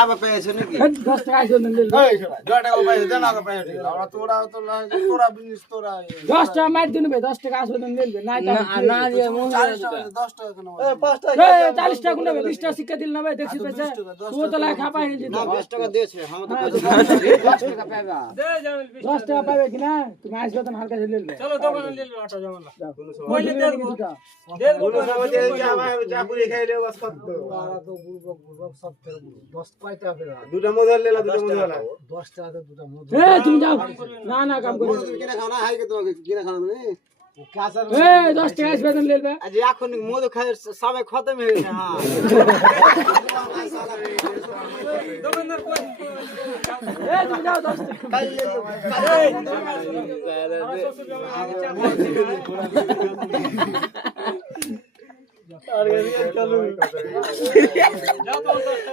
টাকা পেয়েছে নাকি 10 টাকা আইছো দেন এই শোনা 10 টাকা পাইছে দেন আগে পাইছে আমরা তোরা বিনিস তোরা 10 টাকা মার দিন ভাই 10 টাকা আসবে দেন দেন না না দিয়ে 40 টাকা 10 টাকা কেন এই 5 টাকা 40 টাকা কোন 20 টাকা শিক্ষা দিল না ভাই দেখছিস পেছে তুই তো লাই খাপা হয়ে যেত না 20 টাকা দিয়েছে আমরা তো 10 টাকা পাইবা 10 টাকা পাবে কি না তুমি আসবে তো হালকা ঝেলে লে চলো দোকানে নিয়ে অটো জমালা কইলে দে দেবো কোন সময় যে আমার চা পুরি খাইলে বাস কত তারা তো বুড়বক সব 10 কয়টা ফেরা দুটা মোবাইল লেলা দুটা মোবাইল 10 টাকাতে দুটো মধু এ তুমি যাও না না কাম করো তুমি কিনা খাও না হাই কে তোমাকে কিনা খাও তুমি কাঁচা এ 10 টাকা আসবে দেন লেলবে আজ এখন মধু খাই সবাই খতম হয়ে গেছে হ্যাঁ দোকানদার কই এ তুমি যাও 10 টাকা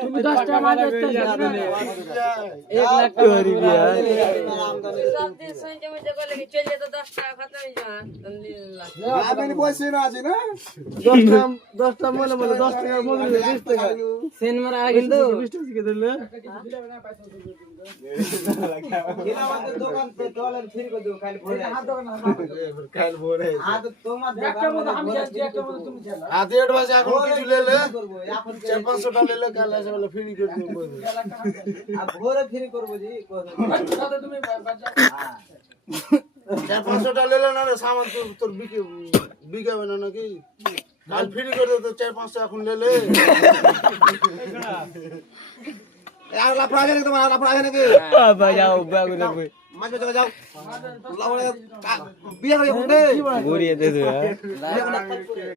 তুমি 10 টাকা মার দিতে যাও না 1 লাখ টাকা হরি বিয়া সব দিন শুনতে মুঝে বলে কি চলে তো 10 টাকা খতম হয়ে যান আলহামদুলিল্লাহ আমি বসে না আছি না 10 টা মলে 10 টাকা মধু 20 টাকা সেন মারা কিন্তু 20 টাকা শিখে দিলে কিনা আমাদের দোকান তে ডলার ফ্রি করে দেব কাল ভোরে কাল ভোরে আজ তোমার একটা মতো দোকান আমি যাচ্ছি একটা মতো তুমি চলো আজ এডভান্স এখন কিছু লেলে করব এখন 400 টাকা লেলে কাল এসে বলে ফ্রি করে দেব আর ভোরে ফ্রি করব জি সাথে তুমি বাচ্চা 400 টাকা লেলে না রে সামান তোর বিকাবে না নাকি কাল ফ্রি করে দে তো 400 এখন লেলে আর লাফড়া গেলে তোমার লাফড়া গেলে কি বাবা যাও বাগু না কই মাঝে যাও যাও লাফড়া বিয়ে হয়ে গেছে ঘুরিয়ে দে